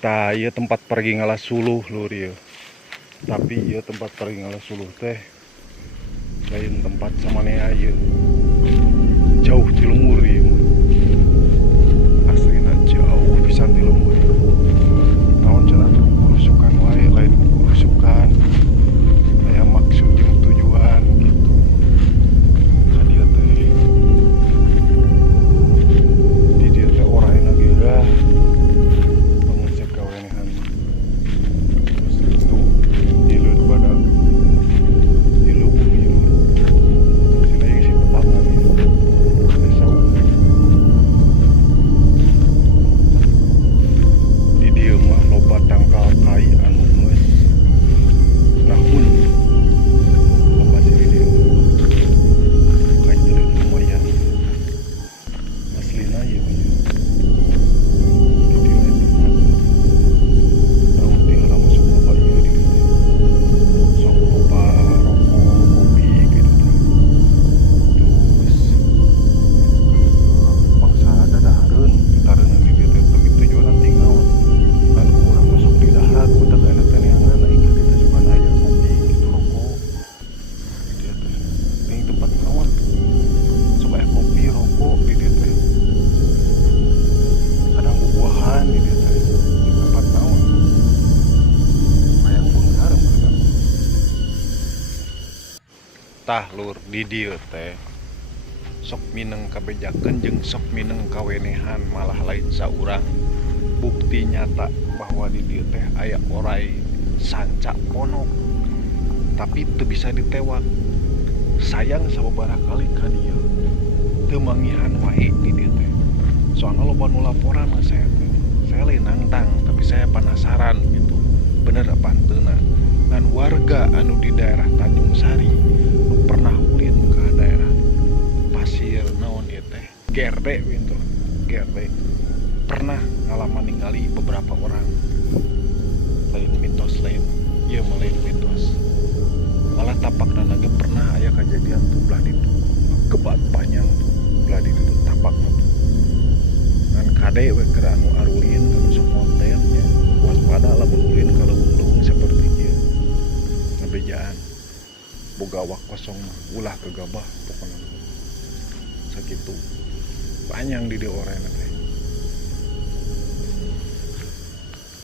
Tah ieu tempat pergi ngalas suluh lur ieu. Tapi ieu tempat pergi ngalas suluh teh lain tempat samanea ieu. Jauh ti lembur ieu mah. Aslina jauh pisan ti lembur. Naon cenah kukurusukan wae lain kukurusukan. Aya maksud jeung tujuan gitu. Ka dieu teh. Di dieu teh orangna geurah. Pangecek kawenehan. Terus itu dileud badag. Dileuweung ieu mah. Sina ieu si tepangan ieu. Esau. Di dieu mah loba tangkal kai anu geus nahun. Loba sih di dieu. Kai teu lumayan. Aslina ieu mah ieu. Di dieu aya tempat. Tahu ti heula masuk loba ieu di dieu teh. Sok loba rokok, kopi gitu tah. Terus bangsa dadahareun ditareunang di dieu teh tapi tujuanna ting naon. Kan urang masuk di daharan utak enak teh neangan aing ka dieu sugan aya kopi gitu rokok. Di dieu teh ting tempat naon. Sok aya kopi, rokok di dieu teh. Kadang bubuahan di dieu teh. Di tempat naon. Hayang beunghar mereka. Tah lur di dieu teh sok mineng kabejakeun jeung sok mineng kawenehan malah lain saurang. Bukti nyata bahwa di dieu teh aya oray sanca ponok tapi teu bisa ditewak. Sayang sababaraha kali ka dieu teu mangihan wae di dieu teh. Soalna loba nu laporan ka saya teh. Saya lain nangtang tapi saya penasaran gitu. Bener apa hanteuna? Ngan warga anu di daerah Tanjung Sari nu pernah ulin ke daerah pasir naon ieu teh? GRD gitu. GRD. Pernah ngalaman ningali beberapa orang. Lain mitos lain. Ieu mah lain mitos. Malah tapakna ge pernah aya kejadian tuh belah ditu. Kebat panjang tuh belah ditu tapakna tuh. Ngan kade we keur anu arulin anu sok konten nya. Waspada lamun ulin ka leuweung-leuweung saperti ieu. Ngabejaan. Boga awak kosong mah ulah gegabah pokona. Sakitu. Panjang di dieu orangna teh.